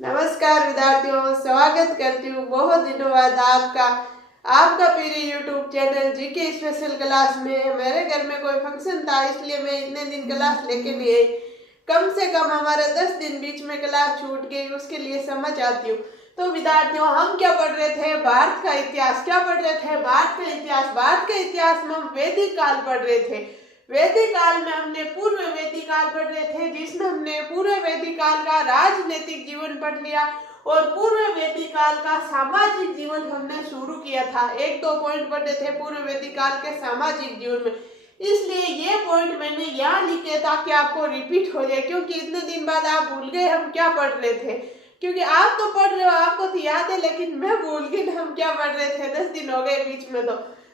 नमस्कार विद्यार्थियों, स्वागत करती हूँ बहुत दिनों बाद आपका मेरे YouTube channel GK special class में। मेरे घर में कोई फंक्शन था इसलिए मैं इतने दिन क्लास लेके नहीं आई। कम से कम हमारे 10 दिन बीच में क्लास छूट गई, उसके लिए समझ आती हूँ। तो विद्यार्थियों, हम क्या पढ़ रहे थे? भारत का इतिहास। क्या पढ़ रहे थे? भारत का इतिहास। भारत के इतिहास में हम वैदिक काल पढ़ रहे थे। वैदिक काल में हमने पूर्व वैदिक काल पढ़ रहे थे, जिसमें हमने पूर्व वैदिक काल का राजनीतिक जीवन पढ़ लिया और पूर्व वैदिक काल का सामाजिक जीवन हमने शुरू किया था। 1-2 पॉइंट पढ़े थे पूर्व वैदिक काल के सामाजिक जीवन में, इसलिए ये पॉइंट मैंने यहाँ लिखे ताकि आपको रिपीट हो जाए, क्योंकि इतने दिन बाद आप भूल गए हम क्या पढ़ रहे थे। क्योंकि आप तो पढ़ रहे हो, आपको तो याद है, लेकिन मैं भूल गई हम क्या पढ़ रहे थे। 10 दिन हो गए बीच में।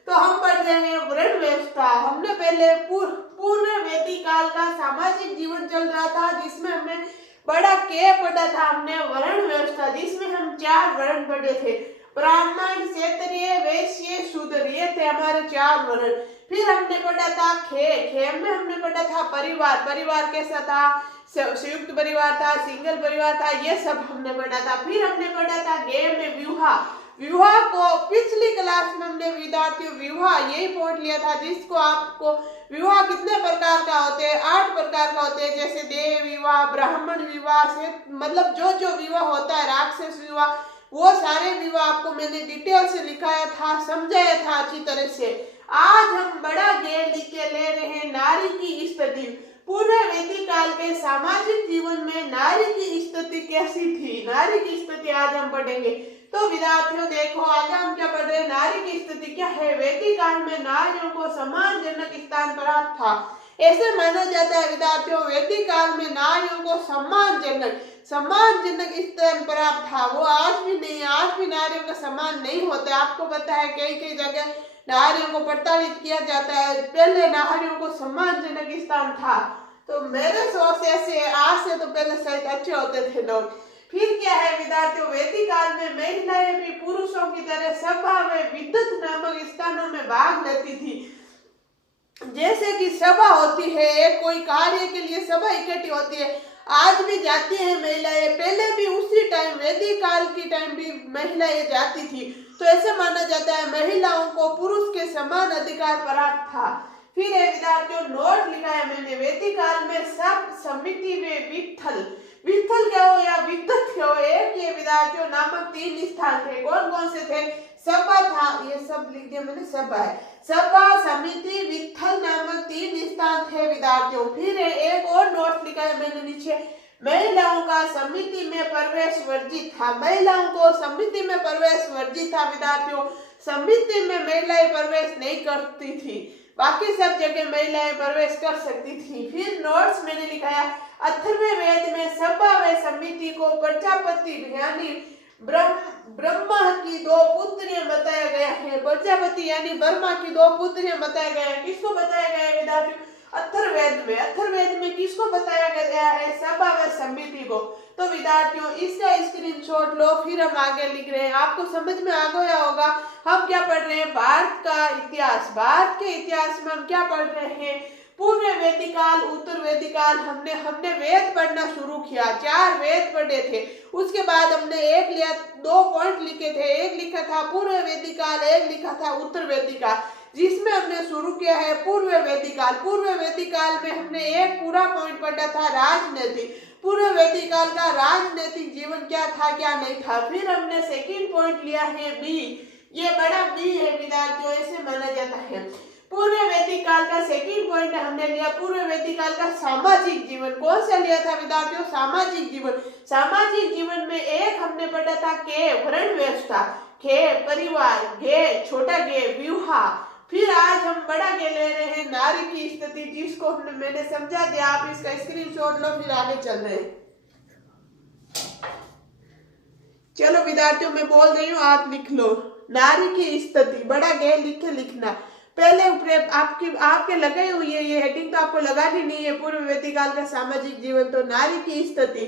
तो हम पढ़ रहे हैं वर्ण व्यवस्था। हमने पहले पूर्व वैदिक काल का सामाजिक जीवन चल रहा था, जिसमें हमने बड़ा के पढ़ा था। हमने वर्ण व्यवस्था, जिसमें हम 4 वर्ण पढ़े थे: ब्राह्मण, क्षत्रिय, वैश्य, शूद्र। ये थे हमारे 4 वर्ण। फिर हमने पढ़ा था खे में हमने पढ़ा था परिवार। परिवार कैसा था? संयुक्त परिवार था, सिंगल परिवार था, ये सब हमने पढ़ा था। फिर हमने पढ़ा था गे में विवाह। विवाह को पिछली क्लास में हमने विद्यार्थियों विवाह यही पॉइंट लिया था, जिसको आपको विवाह कितने प्रकार का होते हैं? 8 प्रकार का होते हैं, जैसे देव विवाह, ब्राह्मण विवाह से मतलब जो विवाह होता है, राक्षस विवाह, वो सारे विवाह आपको मैंने डिटेल से लिखाया था, समझाया था अच्छी तरह से। आज हम बड़ा गेर लिख के ले रहे हैं नारी की स्थिति। पूर्व वैदिक काल के सामाजिक जीवन में नारी की स्थिति कैसी थी, नारी की स्थिति आज हम पढ़ेंगे। तो विद्यार्थियों देखो, आज हम क्या पढ़ रहे हैं? नारी की स्थिति क्या है। वैदिक काल में नारियों को सम्मानजनक स्थान प्राप्त था। ऐसे माना जाता है विद्यार्थियों, वैदिक काल में नारियों को सम्मानजनक स्थान प्राप्त था। वो आज भी नहीं, आज भी नारियों का सम्मान नहीं होता। आपको पता है कई जगह नारियों को प्रताड़ित किया जाता है। पहले नारियों को सम्मानजनक स्थान था। तो मेरे सोच से आज से तो पहले शायद अच्छे होते थे लोग। फिर क्या है विद्यार्थियों, वैदिक काल में महिलाएं भी पुरुषों की तरह सभा में विद्वत नामक स्थानों में भाग लेती थी। जैसे कि सभा होती है, कोई कार्य के लिए सभा इकट्ठी होती है, आज भी जाती है महिलाएं। पहले भी उसी टाइम वैदिक काल की टाइम भी महिलाएं जाती थी। तो ऐसे माना जाता है महिलाओं को पुरुष के समान अधिकार प्राप्त था। फिर विद्यार्थियों नोट लिखा है मैंने, वैदिक काल में सब समिति में वित्थल क्या हो या विद्वत क्या हो, एक ये विद्यार्थियों नामक 3 स्थान थे। कौन कौन से थे? सभा था, ये सब लिख दिया मैंने, सभा है, सभा, समिति, वित्थल नामक 3 स्थान थे विद्यार्थियों। फिर एक और नोट लिखा है मैंने नीचे, महिलाओं का समिति में प्रवेश वर्जित था। महिलाओं को समिति में प्रवेश वर्जित था विद्यार्थियों। समिति में महिलाएं प्रवेश नहीं करती थी, बाकी सब जगह महिलाएं प्रवेश कर सकती थी। फिर नोट्स मैंने लिखा है, अथर्ववेद वेद में सभा व समिति को प्रजापति यानी ब्रह्मा की 2 पुत्रियां बताया गया है। प्रजापति यानी ब्रह्मा की 2 पुत्रियां बताया गया है। किसको बताया गया है विद्यार्थियों? अथर्ववेद में किसको बताया गया है? सभा व समिति को। तो विद्यार्थियों इसका स्क्रीनशॉट लो, फिर हम आगे लिख रहे हैं। आपको समझ में आ गया होगा हम क्या पढ़ रहे हैं? भारत का इतिहास। भारत के इतिहास में हम क्या पढ़ रहे हैं? पूर्व वैदिक काल, उत्तर वैदिक काल। हमने वेद पढ़ना शुरू किया, 4 वेद पढ़े थे। उसके बाद हमने 2 पॉइंट लिखे थे। एक लिखा था पूर्व वैदिक काल, एक लिखा था उत्तर वैदिक काल, जिसमें हमने शुरू किया है पूर्व वैदिक काल। पूर्व वैदिक काल में हमने एक पूरा पॉइंट पढ़ा था राजनीतिक। पूर्व वैदिक काल का राजनीतिक जीवन क्या था, क्या नहीं था। फिर हमने सेकंड पॉइंट लिया है बी, ये बड़ा बी है विद्यार्थियों, ऐसे माना जाता है। पूर्व वैदिक काल का सेकंड पॉइंट हमने लिया पूर्व वैदिक काल का सामाजिक जीवन। कौन सा लिया था विद्यार्थियों? सामाजिक जीवन। सामाजिक जीवन में एक हमने पढ़ा था के वर्ण व्यवस्था, खे परिवार, गे छोटा गे विवाह। फिर आज हम बड़ा गे ले रहे हैं नारी की स्थिति, जिसको मैंने समझा दिया। आप इसका स्क्रीनशॉट लो, फिर आगे चल रहे हैं। चलो विद्यार्थियों मैं बोल रही हूँ, आप लिख लो नारी की स्थिति, बड़ा गे लिख के लिखना। पहले आपके लगे हुई है ये हेडिंग, तो आपको लगानी नहीं है। पूर्व वैदिक काल का सामाजिक जीवन। तो नारी की स्थिति,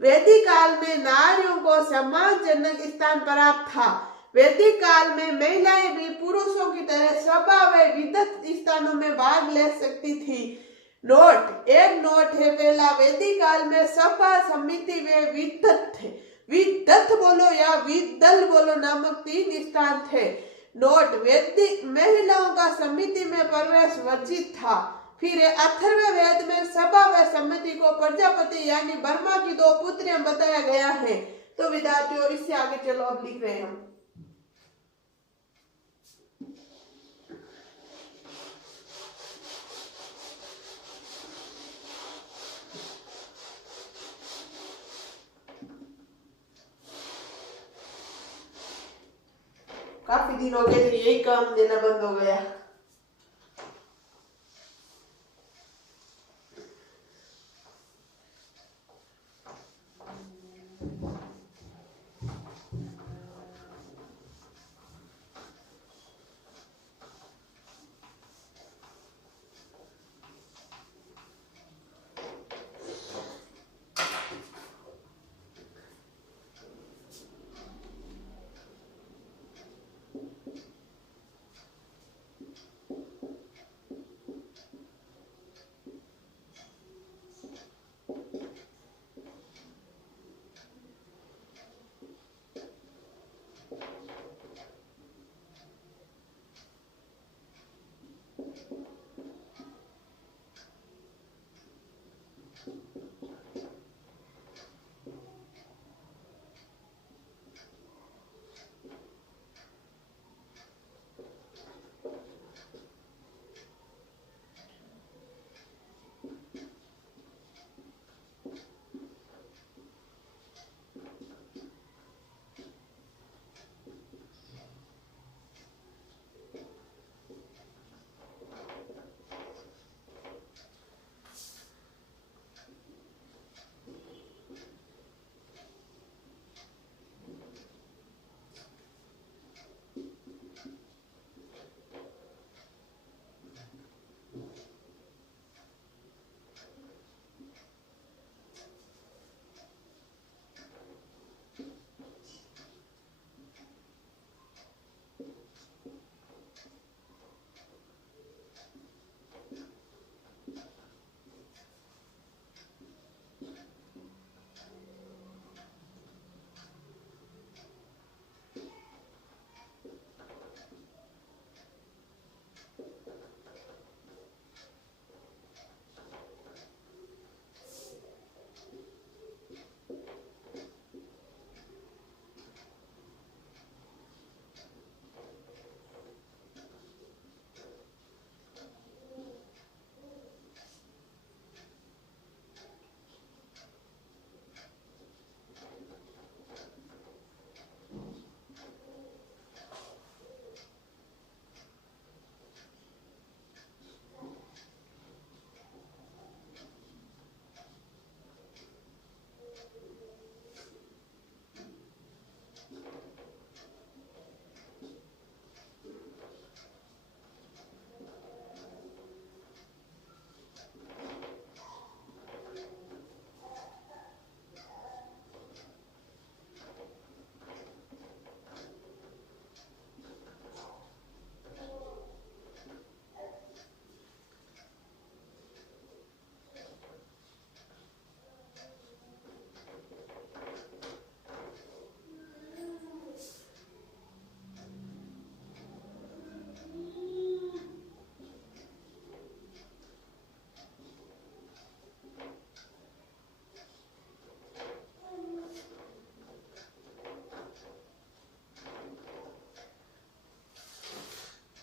वैदिक काल में नारियों को सम्मानजनक स्थान प्राप्त था। वैदिक काल में महिलाएं भी पुरुषों की तरह सभा व विद्वत स्थानों में भाग ले सकती थी। एक नोट है पहला, वैदिक काल में सभा, समिति व विद्वत थे। विदथ बोलो या विदल बोलो नामक 3 स्थान थे। नोट, वैदिक महिलाओं का समिति में प्रवेश वर्जित था। फिर अथर्ववेद में सभा व समिति को प्रजापति यानी ब्रह्मा की 2 पुत्रियां बताया गया है। तो विद्यार्थियों इससे आगे चलो, अब लिख रहे हैं हम। काफी दिन हो गए थे, यही काम देना बंद हो गया।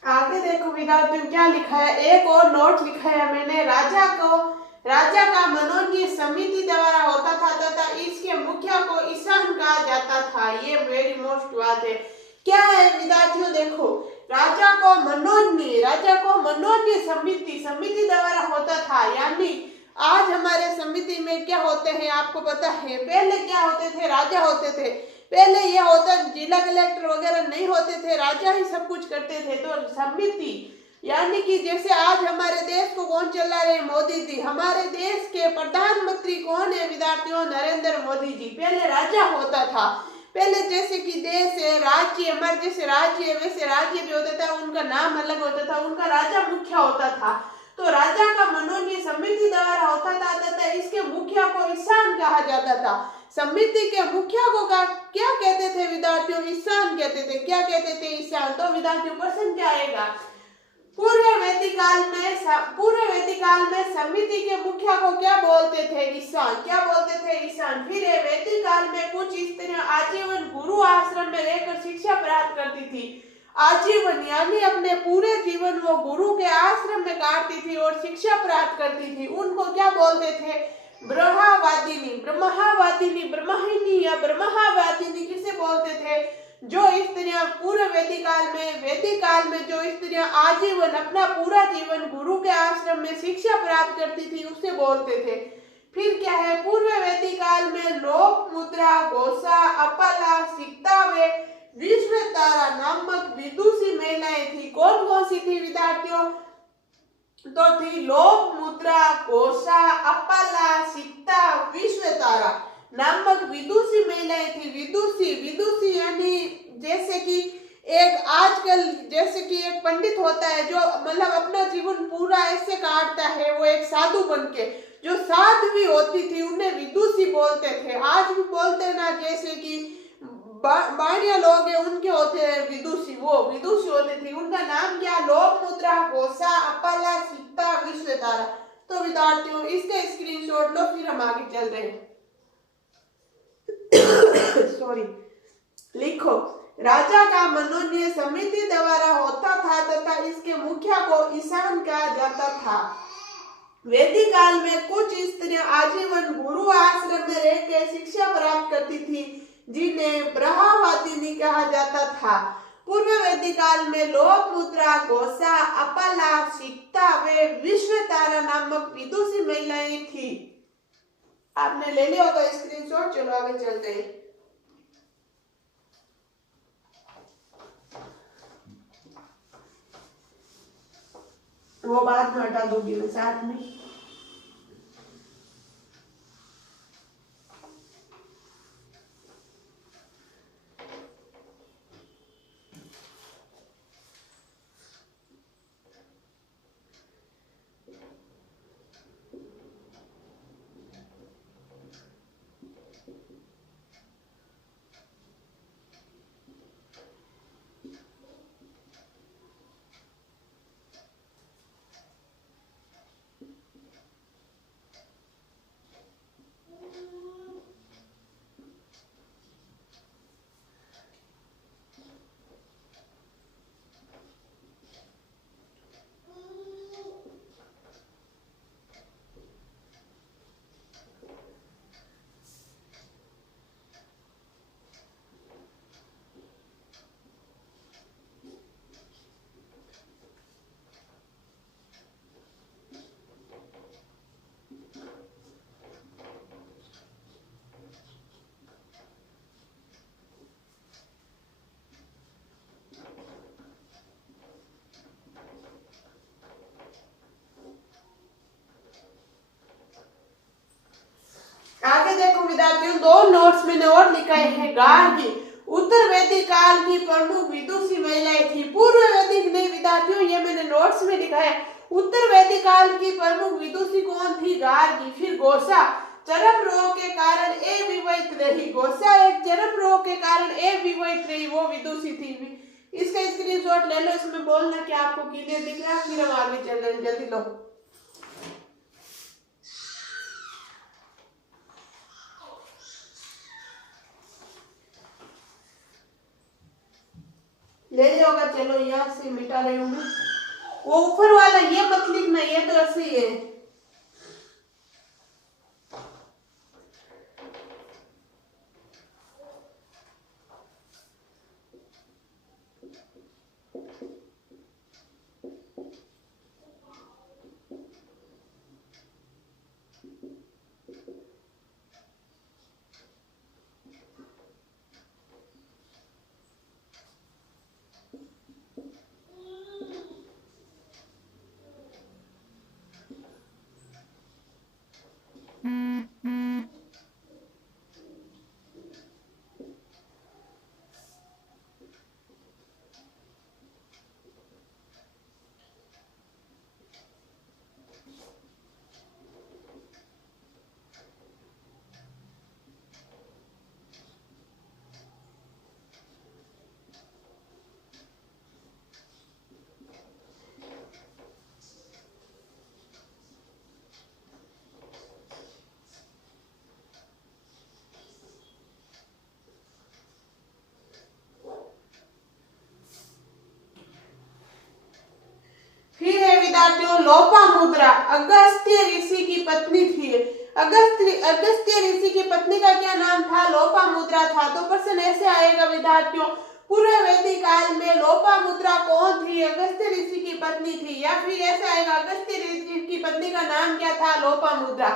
आगे देखो विद्यार्थियों क्या लिखा है। एक और नोट लिखा है मैंने। राजा का मनोज्ञ समिति द्वारा होता था तथा इसके मुखिया को ईशान कहा जाता था। ये वेरी मोस्ट बात है। क्या है विद्यार्थियों, देखो राजा को मनोज्ञ समिति द्वारा होता था। यानी आज हमारे समिति में क्या होते हैं आपको पता है। पहले क्या होते थे, राजा होते थे। पहले यह होता जिला कलेक्टर वगैरह नहीं होते थे, राजा ही सब कुछ करते थे। तो समिति यानी कि जैसे आज हमारे देश को कौन चला रहे, मोदी जी। हमारे देश के प्रधानमंत्री कौन है विद्यार्थियों, नरेंद्र मोदी जी। पहले राजा होता था। पहले जैसे कि देश है, राज्य, हमारे जैसे राज्य है वैसे राज्य भी होता था, उनका नाम अलग होता था, उनका राजा मुखिया होता था। तो राजा का मनोज्ञ समिति द्वारा होता था तथा इसके मुखिया को ईशान कहा जाता था। समिति के मुखिया को क्या कहते थे विद्यार्थियों? ईशान कहते थे। क्या कहते थे? ईशान। तो विद्यार्थियों क्वेश्चन क्या आएगा? पूर्व वैदिक काल में समिति के मुखिया को क्या बोलते थे? ईशान। क्या बोलते थे? ईशान। फिर वैदिक काल में कुछ स्त्रियां आजीवन गुरु आश्रम में रहकर शिक्षा प्राप्त करती थी। आजीवन यानी अपने पूरे जीवन वो गुरु के आश्रम में काटती थी और शिक्षा प्राप्त करती थी। उनको क्या बोलते थे? ब्रह्मवादिनी। ब्रह्महिनी या ब्रह्मवादिनी किसे बोलते थे? जो स्त्रियां पूर्व वैदिक काल में जो स्त्रियां आजीवन अपना पूरा जीवन गुरु के आश्रम में शिक्षा प्राप्त करती थी उसे बोलते थे। फिर क्या है? पूर्व वैदिक काल में लोक मुद्रा, घोषा, अपला, सिक्ता व विश्वतारा नामक विदुषी महिलाएं थी। कौन कौन सी थी विद्यार्थियों? तो थी लोक मुद्रा, घोषा, अपला, सिक्ता, विश्वतारा नामक विदुषी महिलाएं थी। विदुषी यानी जैसे कि एक पंडित होता है जो मतलब अपना जीवन पूरा ऐसे काटता है, वो एक साधु बनके, जो साध्वी होती थी उन्हें विदुषी बोलते थे। आज भी बोलते हैं ना, जैसे कि बाणिया लोग हैं उनके होते हैं विदुषी, वो विदुषी होते थे। उनका नाम क्या? लोक मुद्रा, घोषा, अपला, सिक्ता, विश्वतारा। तो विद्यार्थियों इसका स्क्रीनशॉट लो, फिर हम आगे चल रहे हैं। सॉरी। लिखो, राजा का मनोनयन समिति द्वारा होता था तथा इसके मुखिया को ईशान कहा जाता था। वैदिक काल में कुछ स्त्रियां आजीवन गुरु आश्रम में रहकर शिक्षा प्राप्त करती थी, जिन्हें ब्रह्मवादिनी कहा जाता था। पूर्व वैदिक काल में लोक मुद्रा, घोषा, अपला, सिक्ता व विश्वतारा नामक विदुषी महिलाएं थी। आपने ले लिया होगा स्क्रीनशॉट। चलो आगे चलते हैं। वो बाद में हटा दूंगी मैं साथ में। आगे देखो विद्यार्थियों, दो नोट्स मैंने और लिखा है। गार्गी उत्तर वैदिक काल की प्रमुख विदुषी महिलाएं थी। पूर्व वैदिक नहीं विद्यार्थियों, ये मैंने नोट्स में लिखा है। उत्तर वैदिक काल की प्रमुख विदुषी कौन थी? गार्गी। फिर घोषा चर्म रोग के कारण अविवाहित रही। घोषा एक चर्म रोग के कारण अविवाहित रही, वो विदुषी थी। इसका स्क्रीनशॉट ले लो, इसमें बोलना क्या आपको क्लियर दिख रहा है। फिर हम आगे चल रहे हैं, जल्दी लो। ले जाओगा। चलो यहाँ से मिटा रही हूँ मैं। वो ऊपर वाला ये मत लिखना, ये तो ऐसे ही है। लोपामुद्रा अगस्त्य ऋषि की पत्नी थी। अगस्त्य ऋषि की पत्नी का क्या नाम था? लोपामुद्रा था। तो प्रश्न ऐसे आएगा विद्यार्थियों, पूर्व वैदिक काल में लोपामुद्रा कौन थी? अगस्त्य ऋषि की पत्नी थी। या फिर ऐसा आएगा, अगस्त्य ऋषि की पत्नी का नाम क्या था? लोपामुद्रा।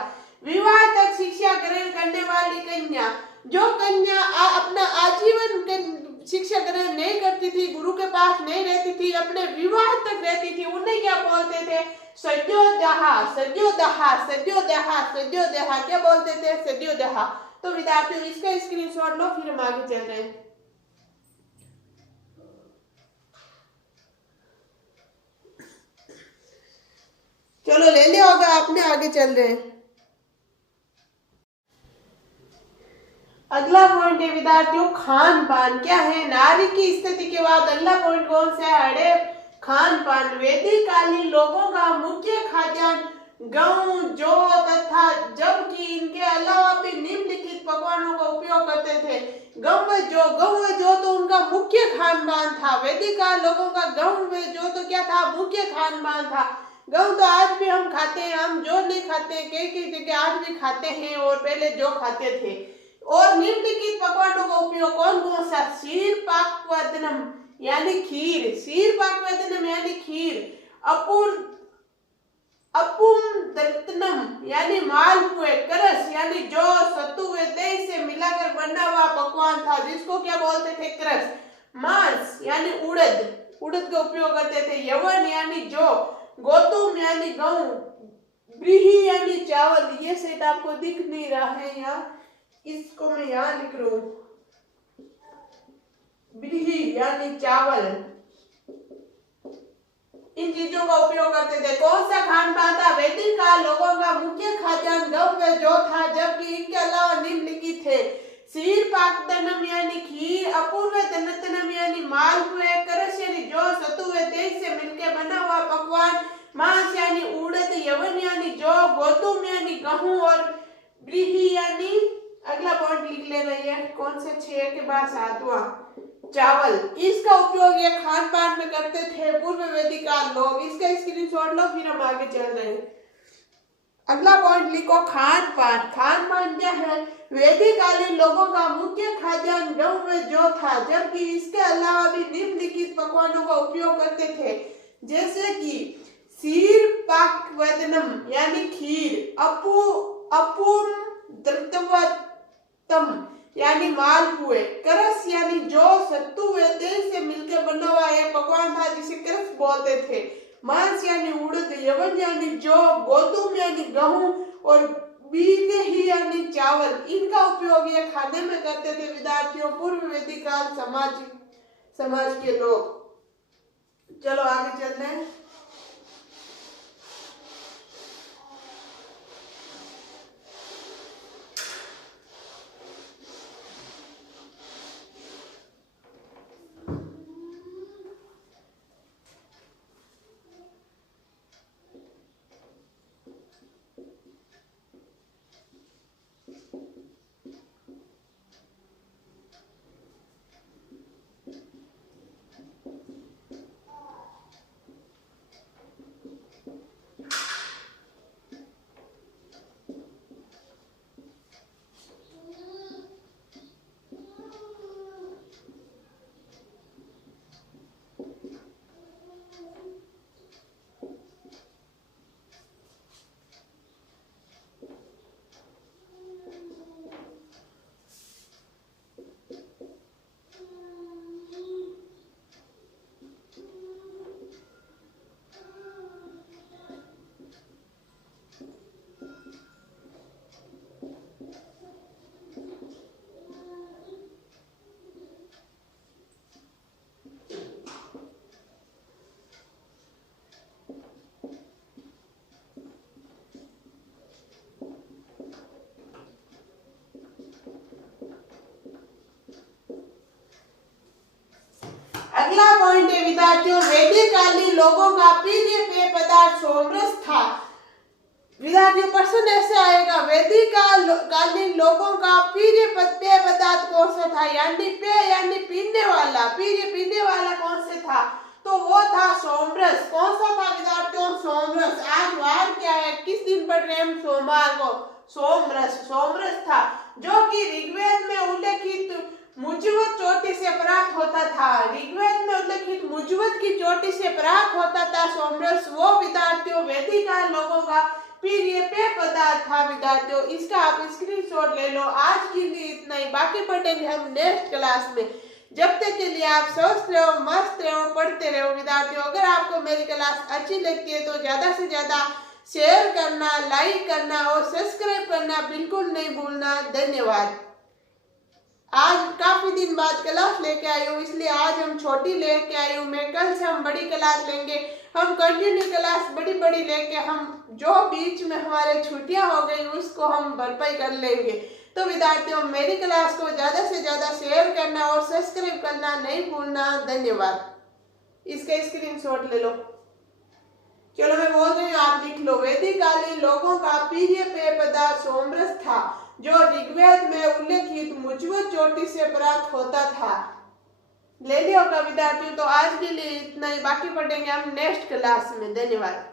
विवाह तक शिक्षा ग्रहण करने वाली कन्या, जो कन्या अपना आजीवन शिक्षा ग्रहण नहीं करती थी, गुरु के पास नहीं रहती थी, अपने विवाह तक रहती थी, उन्हें क्या बोलते थे? सद्योदहा। सद्योदहा, सद्योदहा, सद्योदहा क्या बोलते थे? सद्योदहा। तो विद्यार्थियों इसका स्क्रीनशॉट लो, फिर हम आगे चल रहे हैं। चलो ले लिया होगा आपने, आगे चल रहे हैं। अगला पॉइंट है विद्यार्थियों खान पान। क्या है? नारी की स्थिति के बाद अगला पॉइंट कौन सा है? अरे खान पान। वैदिक कालीन लोगों का मुख्य खाद्यान्न गेहूं, जौ तथा, जबकि इनके अलावा भी निम्नलिखित पकवानों का उपयोग करते थे। गेहूं व जौ तो उनका मुख्य खान पान था। वैदिक काल लोगों का गेहूं व जौ तो क्या था? मुख्य खान पान था। गेहूं तो आज भी हम खाते हैं, हम जौ नहीं खाते, कई जगह आज भी खाते हैं और पहले जौ खाते थे। और निम्नलिखित पकवानों का उपयोग कौन कौन सा? क्षीर पाकवदनम यानी खीर, क्षीर पाकवदनम यानी खीर, अपुम यानी मालपुए, करस यानी जौ, सत्तू व दही से मिलाकर बना हुआ पकवान था, जिसको क्या बोलते थे? करस। मांस यानी उड़द का उपयोग करते थे। यवन यानी जौ, गोतुम यानी गेहूं, ब्रीही यानी चावल। ये सेट आपको दिख नहीं रहा है यहाँ, इसको मैं यहाँ लिख रहा हूं, ब्रीही यानी चावल। इन चीजों का उपयोग करते थे। कौन सा खान पान था? वैदिक काल लोगों का मुख्य खाद्यान्न गेहूं व जौ था, जबकि इनके अलावा निम्नलिखित थे। क्षीर पाकदनम यानी खीर, अपूर्व दनतनम यानी मालपुए, करस यानी जौ, सत्तू व दही से मिलकर बना हुआ पकवान, मांस यानी उड़द, यवन यानी जौ, गोतुम यानी गेहूं और ब्रीही यानी, अगला पॉइंट लिख लेना, ये कौन से 6 के बाद 7वां, चावल। इसका उपयोग ये खान पान में करते थे पूर्व वैदिक काल लोग। इसका स्क्रीनशॉट लो, फिर हम आगे चल रहे हैं। अगला पॉइंट लिखो खान पान। खान पान क्या है? वैदिक कालीन लोगों का मुख्य खाद्यान्न गेहूं व जौ था, जबकि इसके अलावा भी निम्नलिखित पकवानों का उपयोग करते थे, जैसे कि क्षीर पाकवदनम यानी खीर, अपुम द्रतवतम यानी मालपुए, करस यानी जौ, सत्तू व दही से मिलकर बना हुआ एक पकवान था, जिसे करस बोलते थे। मांस यानी उड़द, यवन यानी जौ, गोतुम यानी गेहूं और ब्रीही यानी चावल। इनका उपयोग ये खाने में करते थे विद्यार्थियों पूर्व वैदिक काल समाज के लोग। चलो आगे चलते हैं। अगला पॉइंट है विद्यार्थियों, वैदिक कालीन लोगों का प्रिय पेय पदार्थ सोमरस था। विद्यार्थियों प्रश्न ऐसे आएगा, वैदिक कालीन लोगों का प्रिय पेय पदार्थ कौन सा था? यानी पेय यानी पीने वाला, प्रिय पीने वाला कौन सा था? तो वो था सोमरस। कौन सा था विद्यार्थियों? सोमरस। आज वार क्या है, किस दिन पढ़ रहे हैं हम? सोमवार को। सोमरस, सोमरस था जो कि ऋग्वेद में उल्लेखित मुजवत चोटी से प्राप्त होता था। ऋग्वेद में उल्लेखित मुजवत की चोटी से प्राप्त होता था सोमरस। वो विद्यार्थियों वैदिक काल लोगों का प्रिय पेय पदार्थ था विद्यार्थियों। इसका आप स्क्रीनशॉट ले लो। आज के लिए इतना ही, बाकी पढ़ेंगे हम नेक्स्ट क्लास में। जब तक के लिए आप स्वस्थ रहो, मस्त रहो, पढ़ते रहो विद्यार्थियों। अगर आपको मेरी क्लास अच्छी लगती है तो ज्यादा से ज्यादा शेयर करना, लाइक करना और सब्सक्राइब करना बिल्कुल नहीं भूलना। धन्यवाद। आज काफी दिन बाद क्लास लेके आई हूँ, इसलिए आज हम छोटी लेके आई हूँ मैं। कल से हम बड़ी क्लास लेंगे। हम कंटिन्यू क्लास बड़ी बड़ी लेके हम जो बीच में हमारे छुट्टियां हो गई उसको हम भरपाई कर लेंगे। तो विद्यार्थियों मेरी क्लास को ज्यादा से ज्यादा शेयर करना और सब्सक्राइब करना नहीं भूलना। धन्यवाद। इसका स्क्रीनशॉट ले लो। चलो मैं बोल रही हूँ, आप लिख लो। वैदिक कालीन लोगों का प्रिय पेय पदार्थ सोमरस था जो ऋग्वेद में उल्लेखित मुजवत चोटी से प्राप्त होता था। ले लियो का विद्यार्थियों। तो आज के लिए इतना ही, बाकी पढ़ेंगे हम नेक्स्ट क्लास में। धन्यवाद।